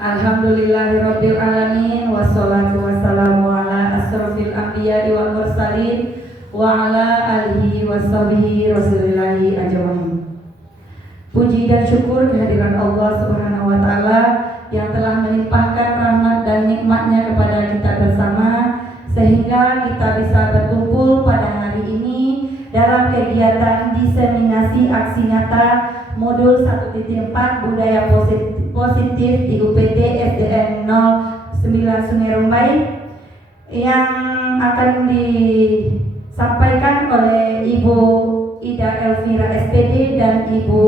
Alhamdulillahirabbil alamin wassalatu wassalamu ala asrofil anbiya'i wal mursalin wa ala alihi washabihi rasulillahi ajmain. Puji dan syukur kehadiran Allah Subhanahu wa taala yang telah melimpahkan rahmat dan nikmatnya kepada kita bersama sehingga kita bisa berkumpul pada hari ini dalam kegiatan diseminasi aksi nyata modul 1.4 budaya positif di UPT SDN 09 Sungai Rumbai yang akan disampaikan oleh Ibu Ida Elvira SPD dan Ibu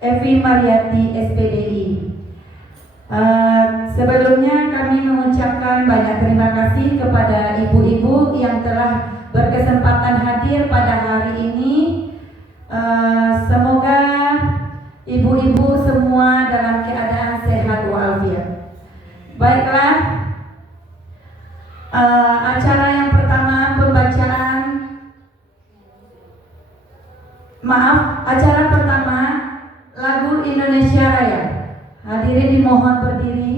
Evi Mariati SPDI. Sebelumnya kami mengucapkan banyak terima kasih kepada ibu-ibu yang telah berkesempatan hadir pada hari ini. Semoga ibu-ibu semua dalam keadaan sehat walafiat. Baiklah, acara yang pertama acara pertama lagu Indonesia Raya. Hadirin dimohon berdiri.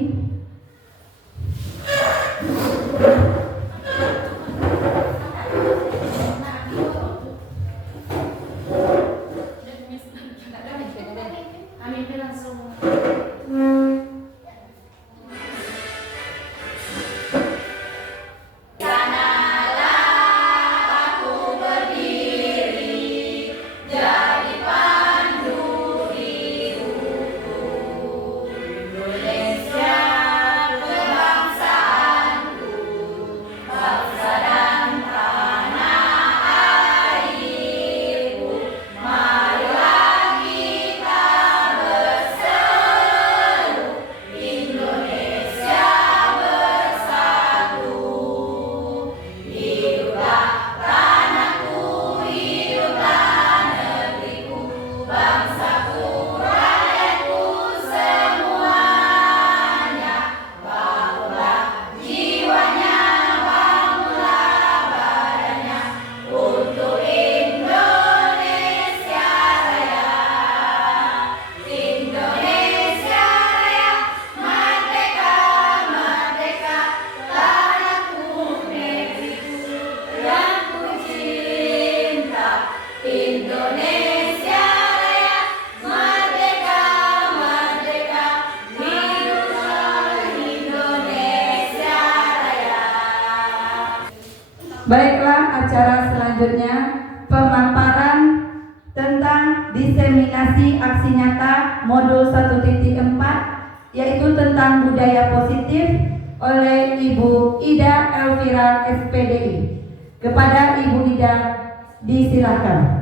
Baiklah, acara selanjutnya pemaparan tentang diseminasi aksi nyata modul 1.4 yaitu tentang budaya positif oleh Ibu Ida Elvira SPDI. Kepada Ibu Ida disilakan.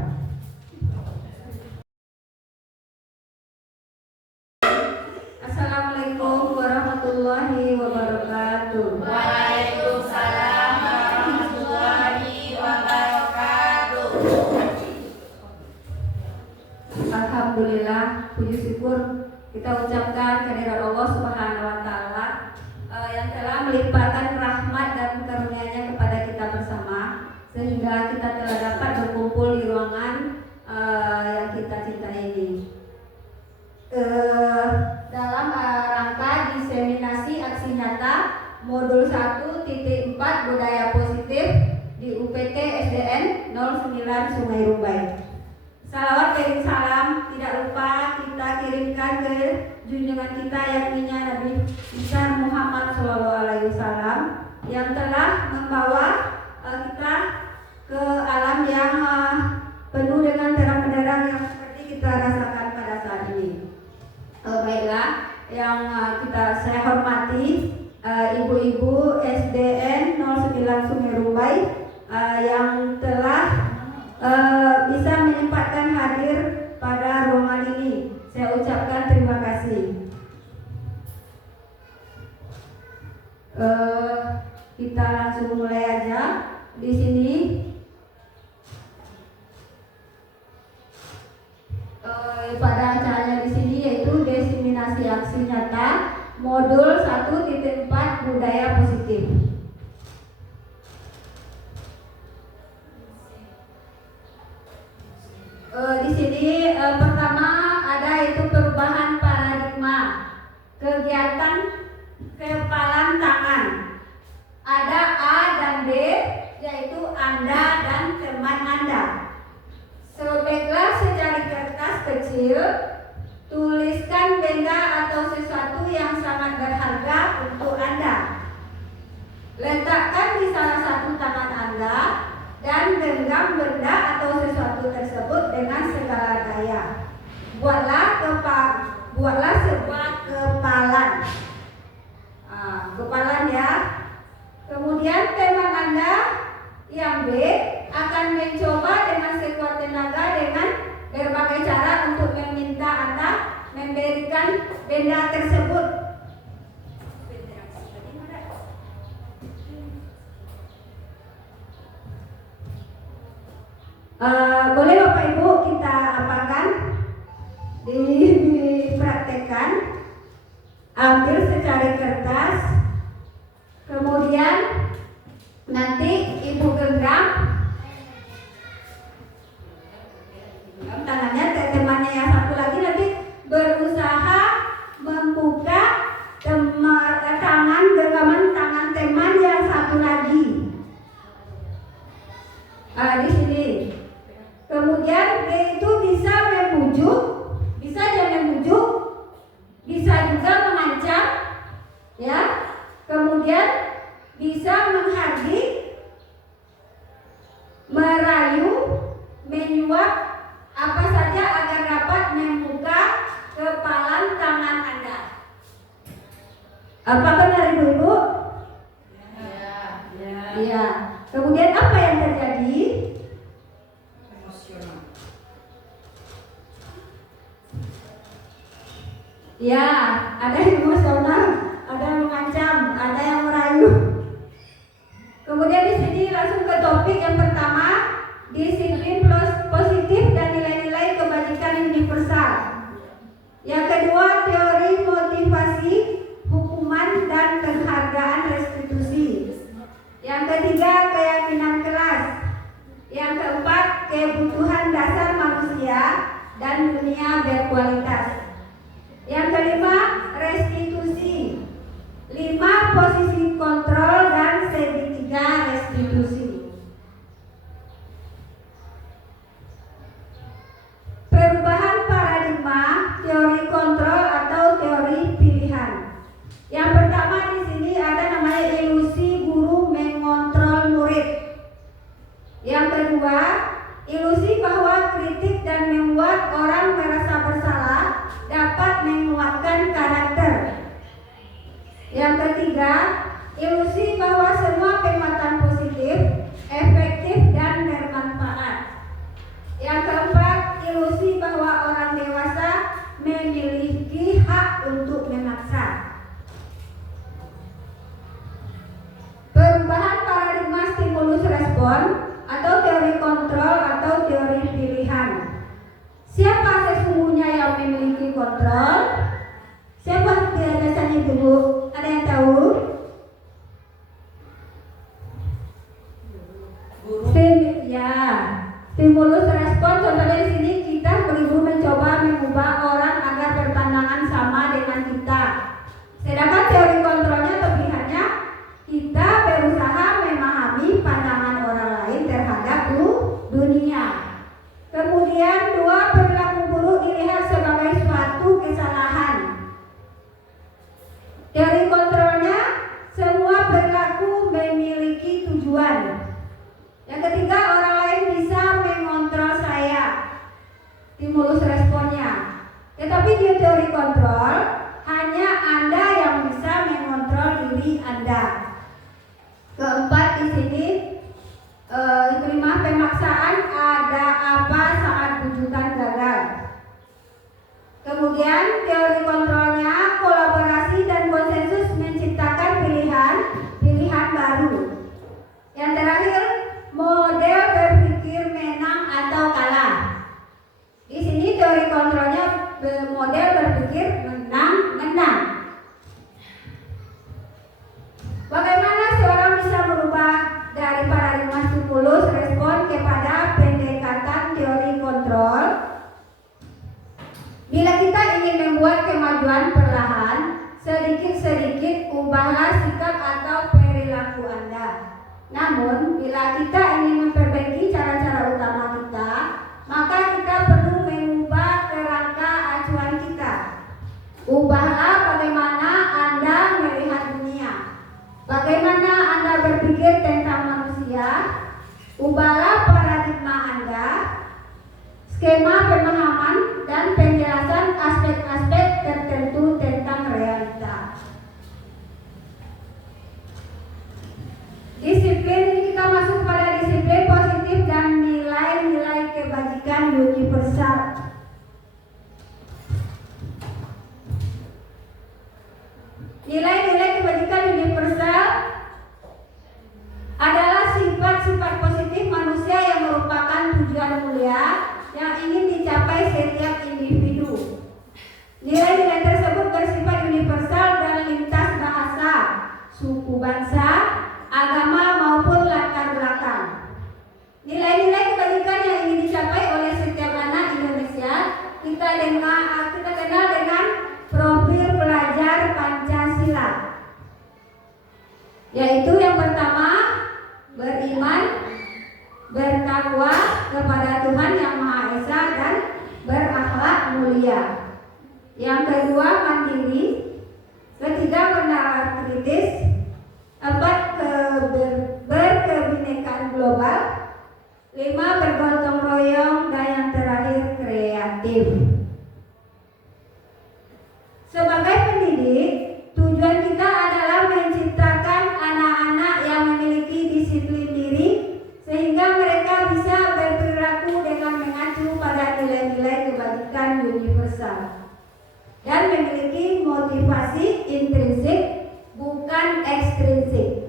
Assalamualaikum warahmatullahi wabarakatuh. Waalaikumsalam warahmatullahi wabarakatuh. Alhamdulillah, puji syukur kita ucapkan kehadirat Allah Subhanahu wa taala yang telah melimpahkan rahmat dan karunia-Nya kepada kita bersama sehingga kita telah dapat berkumpul di ruangan yang kita cintai ini. Dalam rangka diseminasi aksi nyata modul 1.4 budaya positif di UPT SDN 09 Sungai Rumbai. Salawat kirim salam tidak lupa kita kirimkan ke junjungan kita yakni Nabi besar Muhammad SAW yang telah membawa kita ke alam yang penuh dengan terang benderang yang seperti kita rasakan pada saat ini. Baiklah, yang saya hormati ibu-ibu SDN 09 Sungai Rumbai yang telah bisa menyempatkan hadir pada ruangan ini. Saya ucapkan terima kasih. Kita langsung mulai aja di sini. Pada acaranya di sini yaitu diseminasi aksi nyata modul 1.4 budaya positif. Di sini pertama ada itu perubahan paradigma. kegiatan kepalan tangan. Ada A dan B, yaitu Anda dan teman Anda. Sobeklah secari kertas kecil, tuliskan benda atau sesuatu yang sangat berharga untuk Anda. Letakkan di salah satu tangan Anda dan genggam benda atau sesuatu tersebut dengan segala daya. Buatlah sebuah kepalan. Kepalan ya. Kemudian teman Anda yang B akan mencoba dengan sekuat tenaga dengan berbagai cara untuk meminta Anda memberikan benda tersebut. Boleh Bapak Ibu kita apakan? Dipraktekkan. Ambil secari kertas, kemudian nanti Ibu genggam tangannya, temannya yang satu lagi nanti berusaha membuka genggaman tangan teman yang satu lagi. Di sini. Kemudian dia itu bisa membujuk, bisa aja membujuk, bisa juga mengancam, ya. Kemudian bisa menghardik, merayu, menyuap, apa saja agar dapat membuka kepalan tangan Anda. Apa benar Ibu-ibu? Ya. Kemudian apa yang terjadi? Ya, ada yang emosional, ada yang mengancam, ada yang merayu. Kemudian di sini langsung ke topik yang pertama, disiplin positif dan nilai-nilai kebajikan universal. Yang kedua, teori motivasi, hukuman dan penghargaan restitusi. Yang ketiga, keyakinan kelas. Yang keempat, kebutuhan dasar manusia dan dunia berkualitas. Yang kelima, restitusi. 5, posisi kontrol dan segitiga restitusi. Perubahan paradigma, teori kontrol atau teori pilihan. Yang pertama di sini ada namanya ilusi guru mengontrol murid. Yang kedua, ilusi bahwa kritik dan membuat orang merasa bersalah dapat menguatkan karakter. Yang ketiga, ilusi bahwa semua penguatan positif, efektif dan bermanfaat. Yang keempat, ilusi bahwa orang dewasa memiliki hak untuk memaksa. Perubahan paradigma stimulus respon atau teori kontrol atau teori pilihan. Siapa sesungguhnya yang memiliki kontrol? Siapa biasanya Ibu? Ada yang tahu? Stimulus respon. Contohnya di sini kita beribu mencoba mengubah orang agar berpandangan sama dengan kita. Sedangkan teori kontrolnya atau pilihannya, kita berusaha memahami pandangan orang lain terhadap dunia. Kemudian 2, perilaku buruk dilihat sebagai suatu kesalahan. Teori kontrolnya, semua perilaku memiliki tujuan. Yang ketiga, orang lain bisa mengontrol saya. Stimulus responnya. Tetapi di teori kontrol, hanya Anda yang bisa mengontrol diri Anda. Keempat di sini, kelima, pemaksaan ada apa saat bujukan gagal. Kemudian teori kontrolnya, kolaborasi dan konsensus menciptakan pilihan baru. Yang terakhir, model berpikir menang atau kalah. Di sini teori kontrolnya model berpikir menang. Bagaimana seorang bisa merubah dari paradigma stimulus respon kepada pendekatan teori kontrol? Bila kita ingin membuat kemajuan perlahan, sedikit-sedikit ubahlah sikap atau perilaku Anda. Namun, bila kita ingin memperbaiki cara-cara utama kita, maka kita perlu mengubah kerangka acuan kita. Ubahlah bagaimana Anda melihat dunia, bagaimana Anda berpikir tentang manusia. Ubahlah paradigma Anda, skema pemahaman dan penjelasan aspek-aspek tertentu tentang realita. Disiplin ini kita masuk pada disiplin positif dan nilai-nilai kebajikan universal. Nilai-nilai kebajikan universal adalah sifat-sifat positif manusia yang merupakan tujuan mulia yang ingin dicapai setiap individu. Nilai-nilai tersebut bersifat universal dan lintas bahasa, suku bangsa, agama maupun latar belakang. Nilai-nilai kebajikan yang ingin dicapai oleh setiap anak Indonesia kita kenal dengan profil pelajar Pancasila, yaitu yang pertama, beriman, bertakwa kepada Tuhan Yang Maha Esa dan berakhlak mulia. Yang kedua, mandiri. Ketiga, bernalar kritis. Empat, berkebinekaan global. Lima, bergotong royong. Dan yang terakhir, kreatif. Sebagai pendidik, tujuan kita adalah menciptakan anak-anak yang memiliki disiplin diri sehingga mereka bisa berperilaku dengan mengacu pada nilai-nilai kebajikan universal dan memiliki motivasi intrinsik bukan ekstrinsik.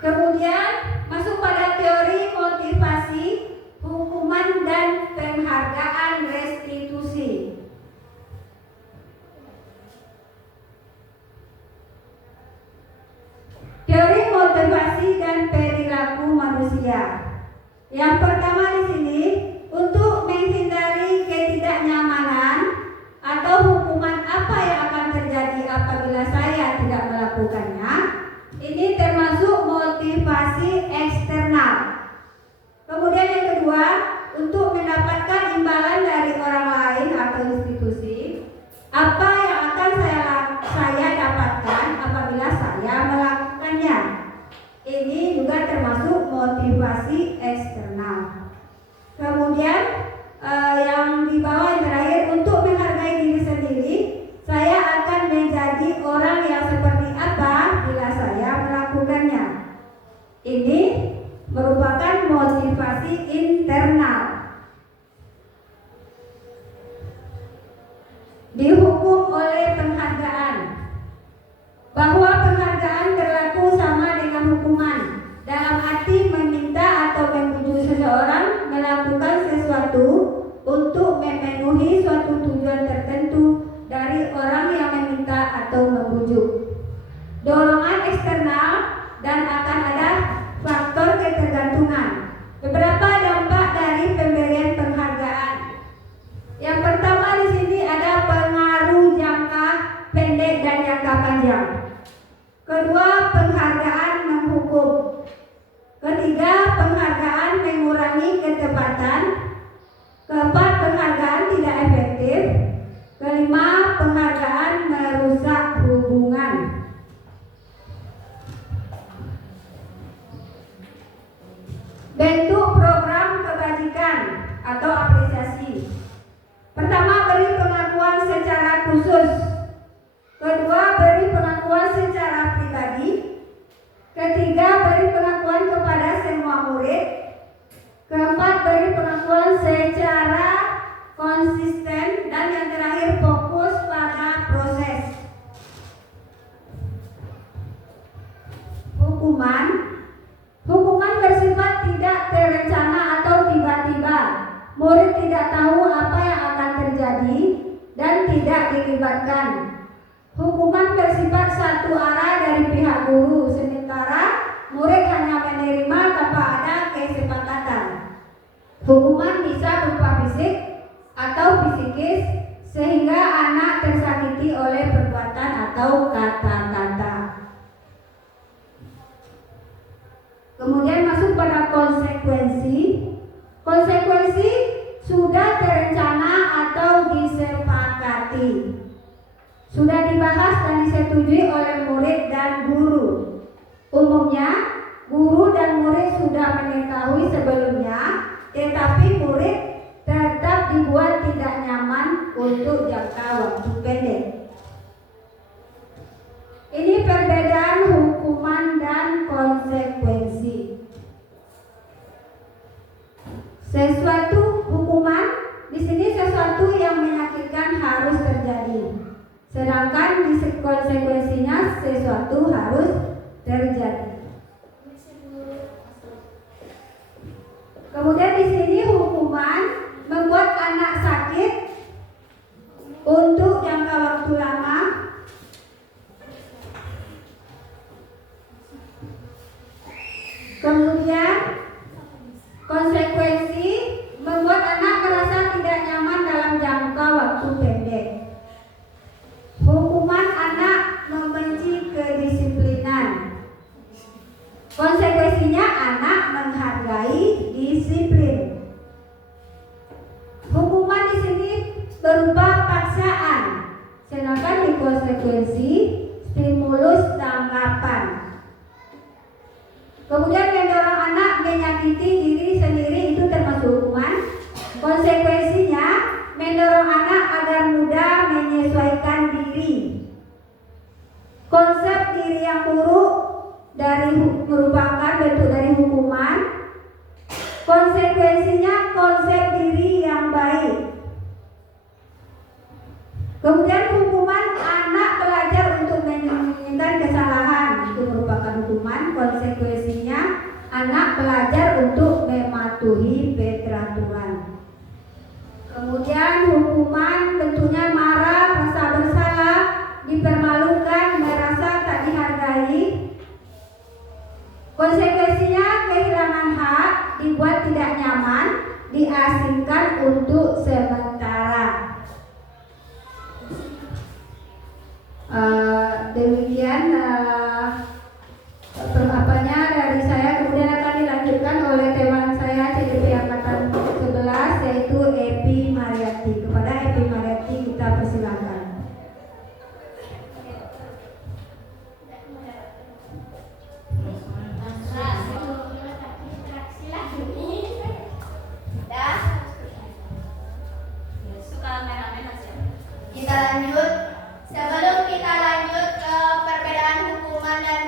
Kemudian masuk pada teori motivasi, hukuman dan penghargaan restitusi. Teori motivasi dan perilaku manusia. Yang pertama di sini, untuk menghindari ketidaknyamanan atau hukuman apa yang akan terjadi apabila saya tidak melakukannya, ini termasuk motivasi eksternal. Kemudian yang kedua, untuk mendapatkan imbalan dari orang lain atau institusi, apa yang akan saya dapatkan apabila saya melakukannya. Ini juga termasuk motivasi eksternal. Kemudian yang di bawah yang terakhir, untuk menghargai diri sendiri, saya akan menjadi orang yang seperti apa bila saya melakukannya. Ini merupakan motivasi internal. Dihukum oleh penghargaan, bahwa penghargaan berlaku sama dengan hukuman dalam arti meminta atau membujuk seseorang melakukan sesuatu untuk memenuhi suatu tujuan tertentu dari orang yang meminta atau membujuk. Dorongan eksternal dan akan ada faktor ketergantungan. Beberapa dampak dari pemberian penghargaan. Yang pertama di sini ada pengaruh jangka pendek dan jangka panjang. Kedua, penghargaan menghukum. Ketiga, penghargaan mengurangi ketepatan. Keempat, penghargaan tidak efektif. Kelima, penghargaan merusak hubungan. Bentuk program kebajikan atau apresiasi. Pertama, beri pengakuan secara khusus. Kedua, beri pengakuan secara pribadi. Ketiga, beri pengakuan kepada semua murid. Keempat, beri pengakuan secara konsisten. Dan yang terakhir, fokus pada proses. Hukuman bersifat tidak terencana atau tiba-tiba. Murid tidak tahu apa yang akan terjadi dan tidak dilibatkan. Hukuman bersifat satu arah dari pihak guru, sementara murid hanya menerima tanpa ada kesepakatan. Hukuman bisa berupa fisik untuk jangka waktu pendek. Ini perbedaan hukuman dan konsekuensi. Sesuatu hukuman di sini sesuatu yang menyakitkan harus terjadi. Sedangkan di konsekuensinya sesuatu harus terjadi. Kemudian di sini hukuman membuat anak sakit untuk jangka waktu lama. Kemudian konsekuensi membuat anak merasa tidak nyaman dalam jangka waktu pendek. Hukuman anak membenci kedisiplinan. Konsekuensinya anak menghargai disiplin. Hukuman di sini berupa paksaan, sedangkan di konsekuensi stimulus tanggapan. Kemudian mendorong anak menyakiti diri sendiri itu termasuk hukuman. Konsekuensinya mendorong anak agar mudah menyesuaikan diri. Konsep diri yang buruk merupakan bentuk dari hukuman. Konsekuensinya konsep diri yang baik. Kemudian hukuman anak belajar untuk menyembunyikan kesalahan itu merupakan hukuman. Konsekuensinya anak belajar untuk mematuhi peraturan. Kemudian hukuman bentuknya marah, rasa bersalah, dipermalukan, merasa tak dihargai. Konsekuensinya kehilangan hak, dibuat tidak nyaman, diasingkan untuk sementara. Demikian pengapaannya dari saya. Kemudian akan dilanjutkan oleh teman saya CDP Angkatan 11 yaitu Epi Mariati. Kepada Epi Mariati kita persilakan. Kita lanjut. Sebelum kita lanjut ke perbedaan hukuman dan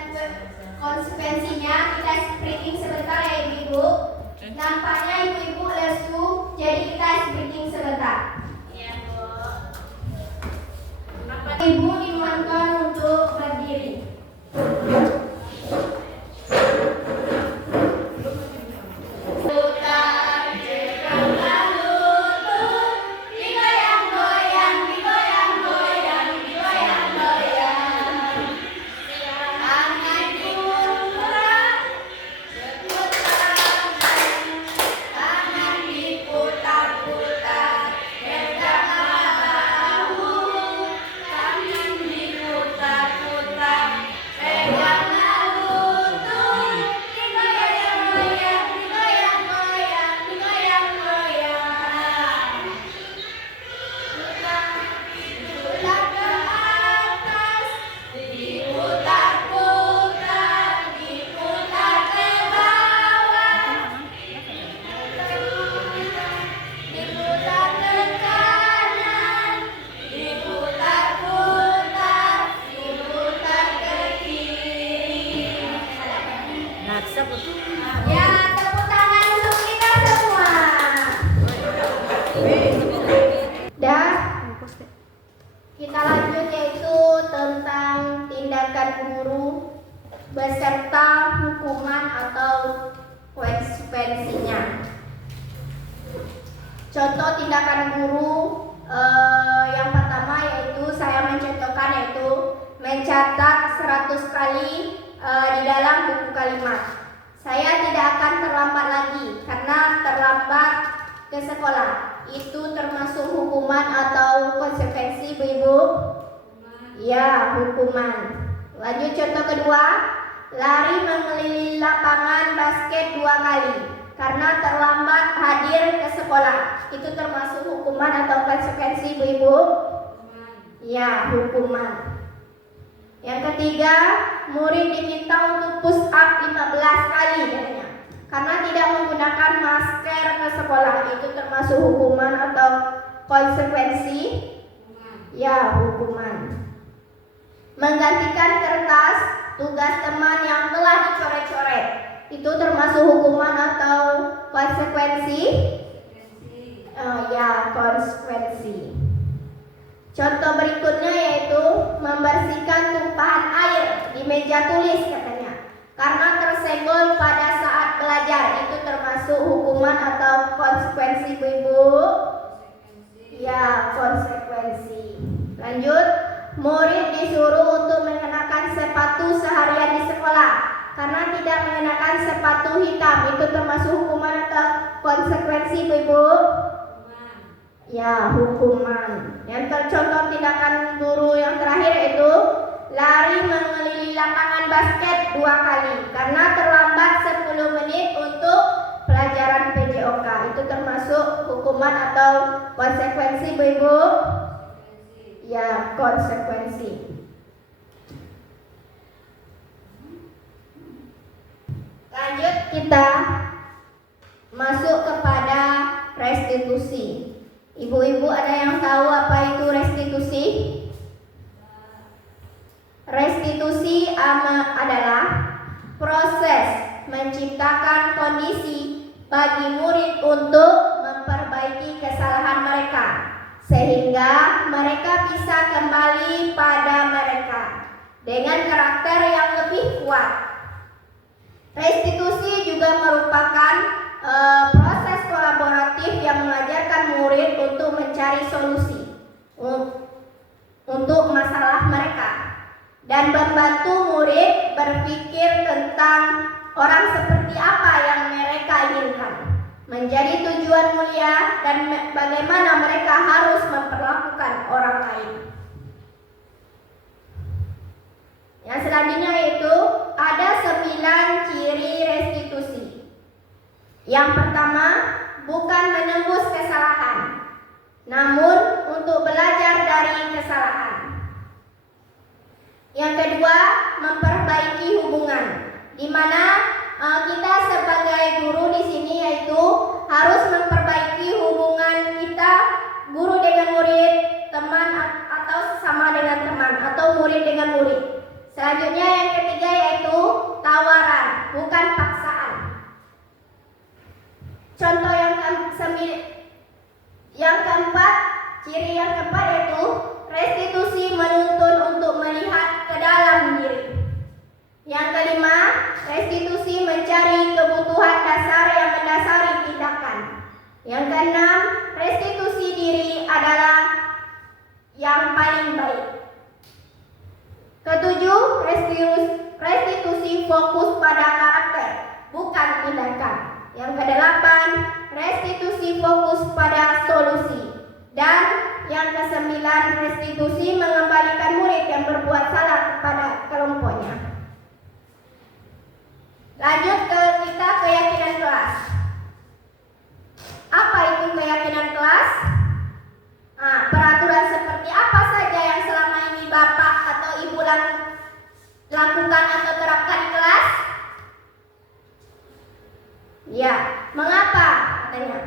konsekuensinya, kita briefing sebentar ya ibu-ibu. Nampaknya ibu-ibu lesu, jadi kita briefing sebentar. Iya Bu. Ibu dimohonkan untuk berdiri. Ya, tepuk tangan untuk kita semua. Dan kita lanjut yaitu tentang tindakan guru beserta hukuman atau konsekuensinya. Contoh tindakan guru yang pertama yaitu saya mencontohkan yaitu mencatat 100 kali di dalam buku kalimat. Saya tidak akan terlambat lagi karena terlambat ke sekolah. Itu termasuk hukuman atau konsekuensi ibu-ibu? Ya, hukuman. Lanjut contoh kedua, lari mengelilingi lapangan basket 2 kali karena terlambat hadir ke sekolah. Itu termasuk hukuman atau konsekuensi ibu-ibu? Ya, hukuman. Yang ketiga, murid diminta untuk push up 15 kali katanya, karena tidak menggunakan masker ke sekolah. Itu termasuk hukuman atau konsekuensi? Ya, hukuman. Menggantikan kertas tugas teman yang telah dicoret-coret, itu termasuk hukuman atau konsekuensi? Ya, konsekuensi. Contoh berikutnya yaitu membersihkan tumpahan air di meja tulis katanya karena tersenggol pada saat belajar, itu termasuk hukuman atau konsekuensi, Bu-ibu? Ya, konsekuensi. Lanjut, murid disuruh untuk mengenakan sepatu seharian di sekolah karena tidak mengenakan sepatu hitam, itu termasuk hukuman atau konsekuensi, Bu-ibu? Ya, hukuman. Yang tercontoh tindakan guru yang terakhir itu lari mengelilingi lapangan basket 2 kali karena terlambat 10 menit untuk pelajaran PJOK, itu termasuk hukuman atau konsekuensi, Bu-ibu? Ya, konsekuensi. Lanjut, kita masuk kepada restitusi. Ibu-ibu ada yang tahu apa itu restitusi? Restitusi adalah proses menciptakan kondisi bagi murid untuk memperbaiki kesalahan mereka sehingga mereka bisa kembali pada mereka dengan karakter yang lebih kuat. Restitusi juga merupakan proses kolaboratif yang mengajarkan murid untuk mencari solusi untuk masalah mereka dan membantu murid berpikir tentang orang seperti apa yang mereka inginkan menjadi tujuan mulia dan bagaimana mereka harus memperlakukan orang lain. Yang selanjutnya yaitu ada 9 ciri restitusi. Yang pertama, bukan menembus kesalahan, namun untuk belajar dari kesalahan. Yang kedua, memperbaiki hubungan, di mana kita sebagai guru di sini yaitu harus memperbaiki hubungan kita guru dengan murid, teman atau sesama dengan teman atau murid dengan murid. Selanjutnya yang ketiga yaitu tawaran, bukan paksaan. Contoh yang keempat, ciri yang keempat yaitu restitusi menuntun untuk melihat ke dalam diri. Yang kelima, restitusi mencari kebutuhan dasar yang mendasari tindakan. Yang keenam, restitusi diri adalah yang paling baik. Ketujuh, restitusi fokus pada karakter, bukan tindakan. Yang kedelapan, restitusi fokus pada solusi. Dan yang kesembilan, restitusi mengembalikan murid yang berbuat salah kepada kelompoknya. Lanjut ke kita keyakinan kelas. Apa itu keyakinan kelas? Peraturan seperti apa saja yang selama ini Bapak atau Ibu lakukan atau terapkan di kelas? Ya, mengapa katanya?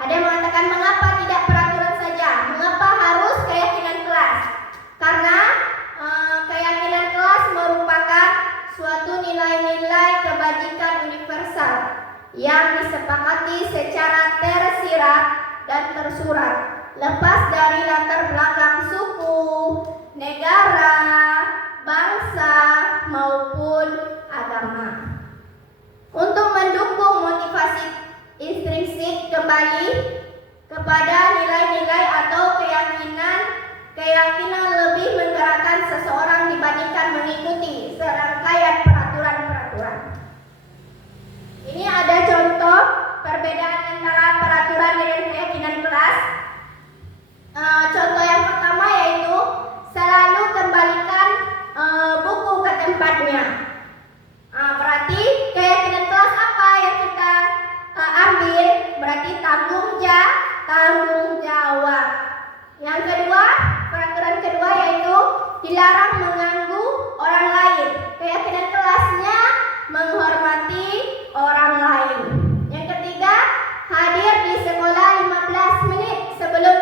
Ada yang mengatakan mengapa tidak peraturan saja? Mengapa harus keyakinan kelas? Karena keyakinan kelas merupakan suatu nilai-nilai kebajikan universal yang disepakati secara tersirat dan tersurat, lepas dari latar belakang suku, negara, bangsa maupun agama. Untuk mendukung motivasi intrinsik kembali kepada nilai-nilai atau keyakinan lebih menggerakkan seseorang dibandingkan mengikuti serangkaian peraturan-peraturan. Ini ada contoh perbedaan antara peraturan dengan keyakinan kelas. Contoh yang pertama yaitu selalu kembalikan buku ke tempatnya. Berarti keyakinan kelas apa yang kita ambil? Berarti tanggung jawab. Yang kedua, peraturan kedua yaitu dilarang mengganggu orang lain. Keyakinan kelasnya menghormati orang lain. Yang ketiga, hadir di sekolah 15 menit sebelum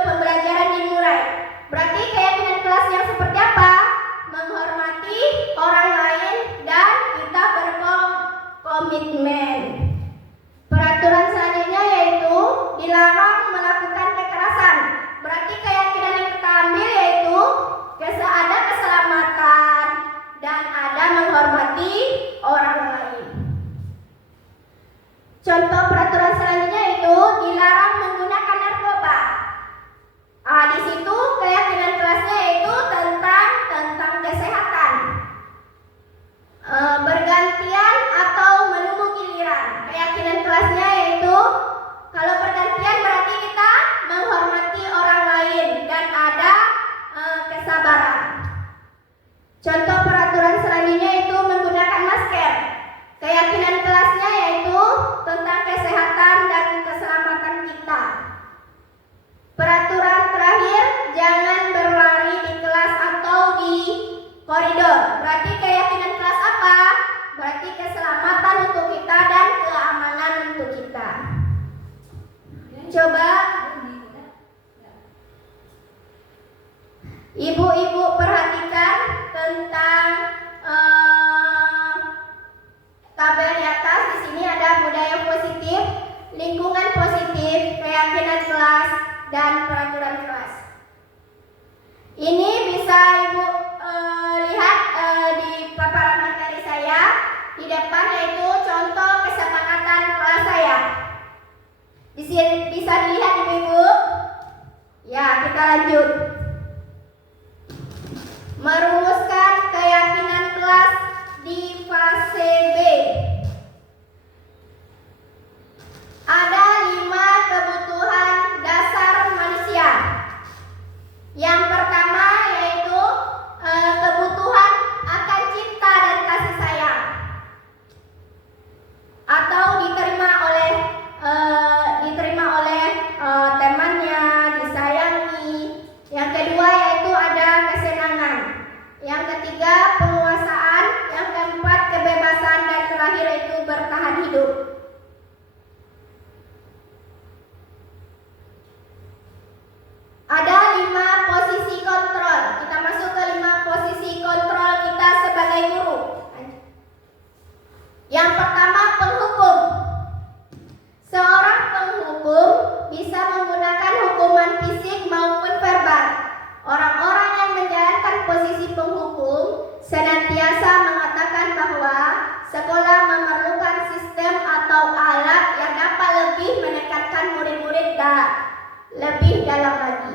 Contoh peraturan selanjutnya itu dilarang menggunakan narkoba. Di situ keyakinan kelasnya itu tentang kesehatan. Bergantian atau menunggu giliran. Keyakinan kelasnya yaitu kalau bergantian berarti kita menghormati orang lain dan ada kesabaran. Contoh peraturan selanjutnya itu menggunakan masker. Keyakinan kelasnya yaitu tentang kesehatan dan keselamatan kita. Peraturan terakhir, jangan berlari di kelas atau di koridor. Berarti keyakinan kelas apa? Berarti keselamatan untuk kita dan keamanan untuk kita. Coba ibu-ibu perhatikan tentang tabel di atas. Di sini ada budaya positif, lingkungan positif, keyakinan kelas, dan peraturan kelas. Ini bisa ibu lihat di paparan materi saya di depan, yaitu contoh kesepakatan kelas saya. Di sini bisa dilihat ibu-ibu. Ya, kita lanjut. Merumuskan keyakinan kelas di fase B. Ada 5 kebutuhan dasar manusia. Yang pertama yaitu kebutuhan akan cinta dan kasih sayang, atau diterima oleh temannya, disayangi. Yang kedua yaitu ada kesenangan. Yang ketiga penguasaan. Yang keempat kebebasan, dan terakhir itu bertahan hidup. Ada 5 posisi kontrol. Kita masuk ke 5 posisi kontrol kita sebagai guru. Yang pertama, penghukum. Seorang penghukum bisa menggunakan hukuman fisik maupun verbal. Orang-orang yang menjalankan posisi penghukum senantiasa mengatakan bahwa sekolah memerlukan sistem atau alat yang dapat lebih menekankan murid-murid lebih dalam lagi.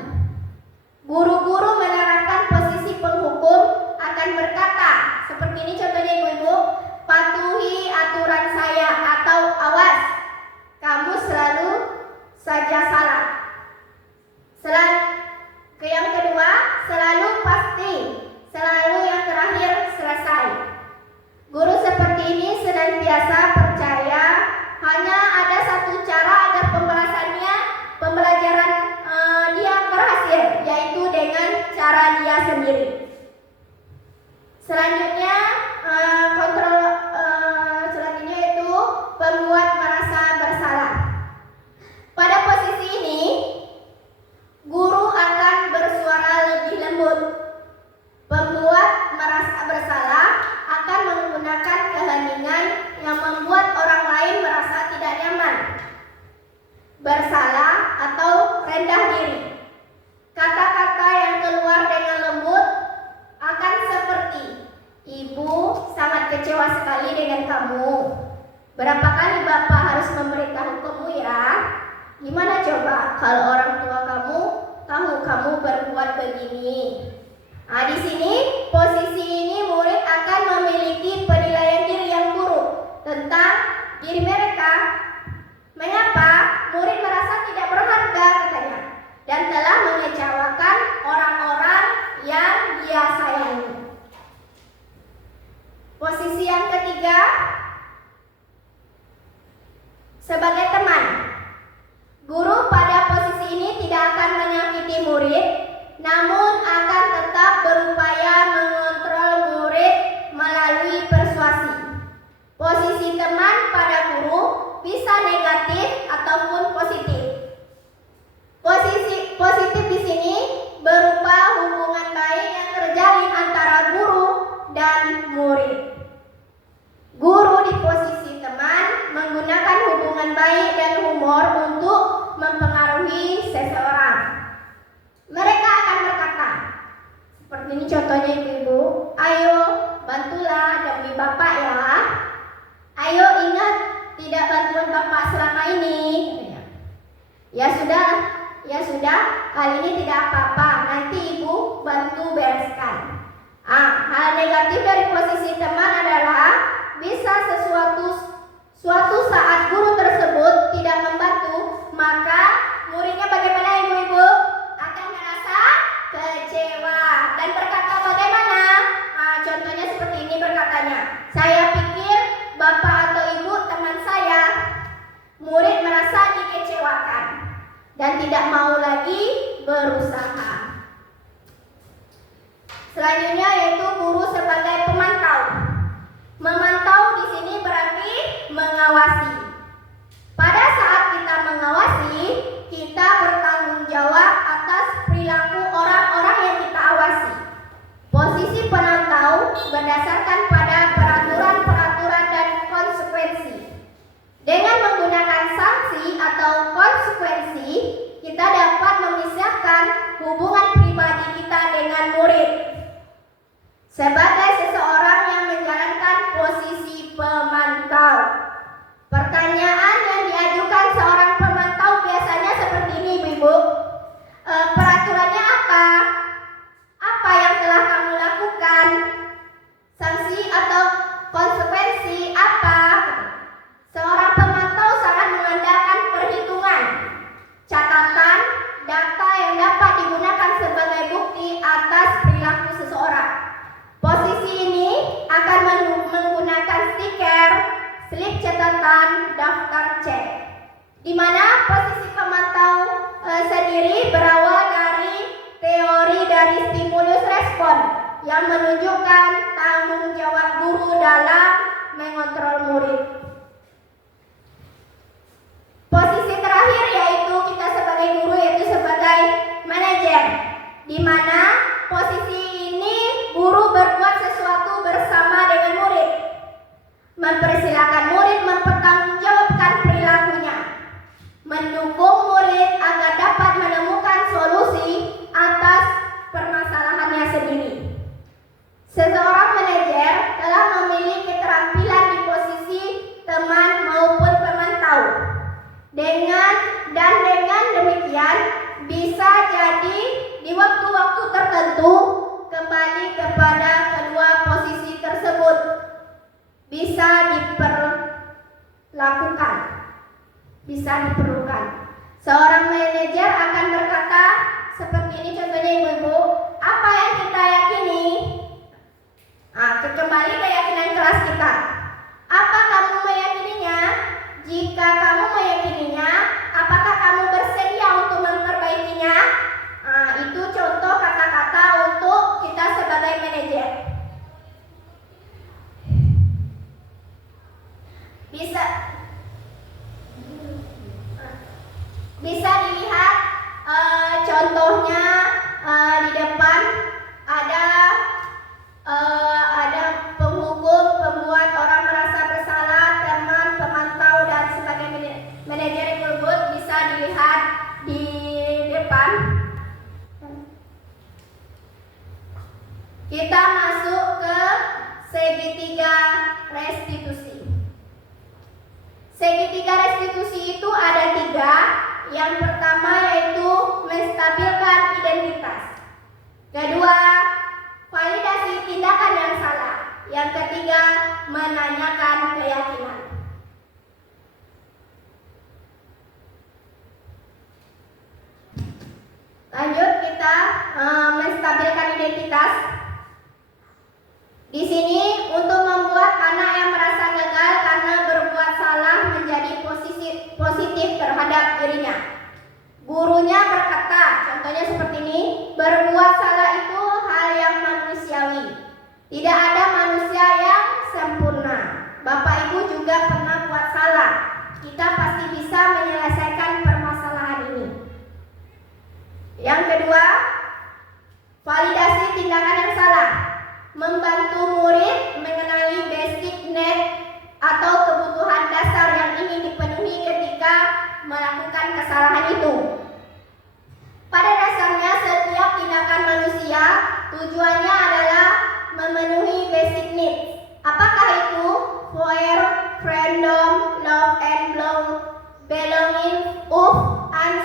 Guru-guru menerapkan posisi penghukum akan berkata, seperti ini contohnya ibu-ibu, patuhi aturan saya, atau awas, kamu selalu saja salah. Yang kedua, selalu pasti. Selalu yang terakhir, selesai. Guru seperti ini senantiasa percaya hanya ada satu cara agar pembelajaran dia berhasil, yaitu dengan cara dia sendiri. Selanjutnya, kontrol selanjutnya itu pembuat merasa bersalah. Pada posisi ini, guru akan bersuara lebih lembut. Pembuat merasa bersalah akan menggunakan keheningan yang membuat orang lain merasa tidak nyaman, bersalah, atau rendah diri. Kata-kata yang keluar dengan lembut akan seperti, ibu sangat kecewa sekali dengan kamu. Berapa kali bapak harus memberitahu kamu ya? Gimana coba kalau orang tua kamu tahu kamu berbuat begini? Di sini posisi ini murid akan memiliki penilaian diri yang buruk tentang diri mereka. Mengapa? Murid merasa tidak berharga katanya, dan telah mengecewakan orang-orang yang dia sayangi. Posisi yang ketiga, sebagai teman. Guru pada posisi ini tidak akan menyakiti murid, namun akan tetap berupaya mengontrol murid melalui persuasi. Posisi teman pada guru bisa negatif ataupun positif. Posisi positif di sini berupa hubungan baik yang terjalin antara guru dan murid. Guru di posisi teman menggunakan hubungan baik dan humor untuk mempengaruhi seseorang. Mereka akan berkata, seperti ini contohnya ibu-ibu, ayo bantulah demi bapak ya. Ayo ingat, tidak bantuan bapak Ya sudah, kali ini tidak apa-apa, nanti ibu bantu bereskan. Hal negatif dari posisi teman adalah bisa suatu saat guru tersebut tidak membantu, maka muridnya bagaimana ibu-ibu? Akan merasa kecewa dan berkata bagaimana? Contohnya seperti ini berkatanya, saya pikir bapak atau ibu teman saya. Murid merasa dikecewakan dan tidak mau lagi berusaha. Selanjutnya yaitu guru sebagai pemantau. Memantau di sini berarti mengawasi. Pada saat kita mengawasi, kita bertanggung jawab atas perilaku orang-orang yang kita awasi. Posisi penantau berdasarkan pada peraturan-peraturan dan konsekuensi. Dengan menggunakan sanksi atau konsekuensi, kita dapat memisahkan hubungan pribadi kita dengan murid. Sebagai seseorang yang menjalankan posisi pemantau, pertanyaan yang diajukan seorang pemantau biasanya seperti ini, Ibu. Peraturannya apa? Apa yang telah kamu lakukan? Sanksi atau konsekuensi apa? Seorang pemantau sangat mengandalkan perhitungan, catatan, data yang dapat digunakan sebagai bukti atas perilaku seseorang. Posisi ini akan menggunakan stiker, slip catatan, daftar cek. Di mana posisi pemantau sendiri berawal dari teori dari stimulus respon yang menunjukkan tanggung jawab guru dalam mengontrol murid. Posisi terakhir yaitu kita sebagai guru, yaitu sebagai manajer, di mana posisi ini guru berbuat sesuatu bersama dengan murid, mempersilahkan murid mempertanggungjawabkan perilakunya, mendukung murid agar dapat menemukan solusi atas permasalahannya sendiri. Seseorang manajer telah memiliki keterampilan di posisi teman maupun pemantau. Dengan demikian bisa jadi di waktu-waktu tertentu kembali kepada kedua posisi tersebut bisa diperlukan. Seorang manajer akan berkata seperti ini, contohnya ibu-ibu, apa yang kita yakini? Kembali keyakinan kelas kita. Apa kamu meyakininya? Jika kamu meyakininya, apakah kamu bersedia untuk memperbaikinya? Itu contoh kata-kata untuk kita sebagai manajer. Bisa dilihat contohnya di depan ada penghukum, pembuat orang merasa bersalah, teman, pemantau dan sebagai manajer tersebut bisa dilihat di depan. Kita masuk ke segitiga restitusi. Segitiga restitusi itu ada 3. Yang pertama yaitu menstabilkan identitas. Kedua, validasi tindakan yang salah. Yang ketiga, menanyakan keyakinan. Lanjut, kita menstabilkan identitas. Di sini untuk membuat anak yang merasa gagal karena berbuat salah menjadi positif terhadap dirinya. Gurunya berkata, contohnya seperti ini, berbuat salah itu hal yang manusiawi. Tidak ada manusia yang sempurna. Bapak Ibu juga pernah buat salah. Kita pasti bisa menyelesaikan permasalahan ini. Yang kedua, validasi tindakan yang salah. Membantu murid mengenali basic need atau kebutuhan dasar yang ingin dipenuhi ketika melakukan kesalahan itu. Pada dasarnya setiap tindakan manusia tujuannya adalah memenuhi basic needs. Apakah itu? Freedom, love and belonging, and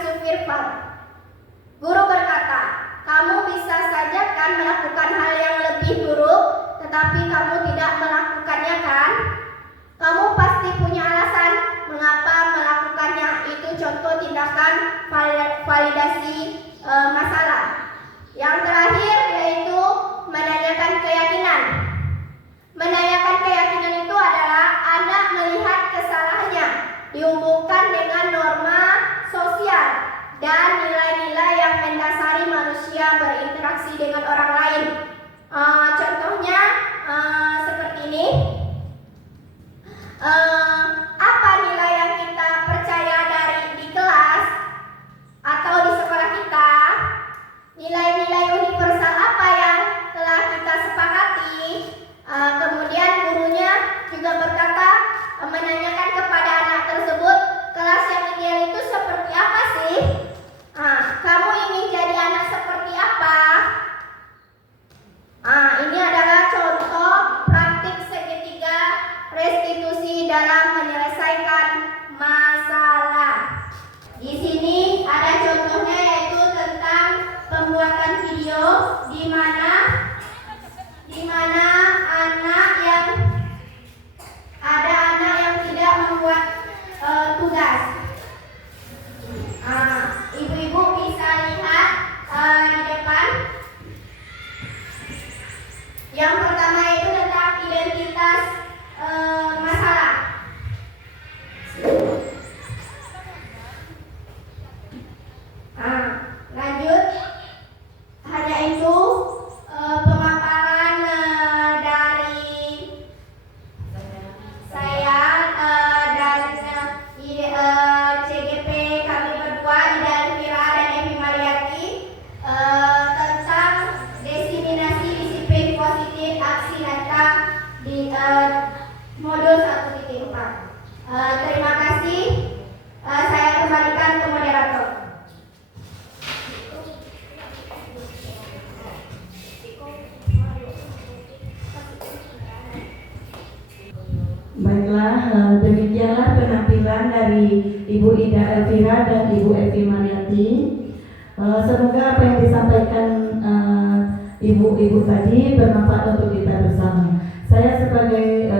dengan orang lain. Contohnya seperti ini. Apa nilai yang kita percaya dari di kelas atau di sekolah kita? Nilai-nilai universal apa yang telah kita sepakati? Kemudian gurunya juga berkata, menanyakan kepada anak tersebut, kelas yang ideal itu seperti apa sih? Kamu ingin jadi anak seperti apa? Ini adalah contoh praktik segitiga restitusi dalam menyelesaikan masalah. Di sini ada contohnya, yaitu tentang pembuatan video di mana ada anak yang tidak membuat tugas. Ibu-ibu bisa lihat di depan. Yang pertama itu tentang identitas masalah. Lanjut, hanya itu pemaparan dari saya dan CGP kami berdua, Ida Elvira dan Evi Mariati, tentang diseminasi disiplin positif aksi nyata di modul 1.4. Terima kasih. Saya kembalikan ke moderator. Baiklah, demikianlah penampilan dari Ibu Ida Elvira dan Ibu Evi Mariati. Semoga apa yang disampaikan ibu-ibu tadi bermanfaat untuk kita bersama. Saya sebagai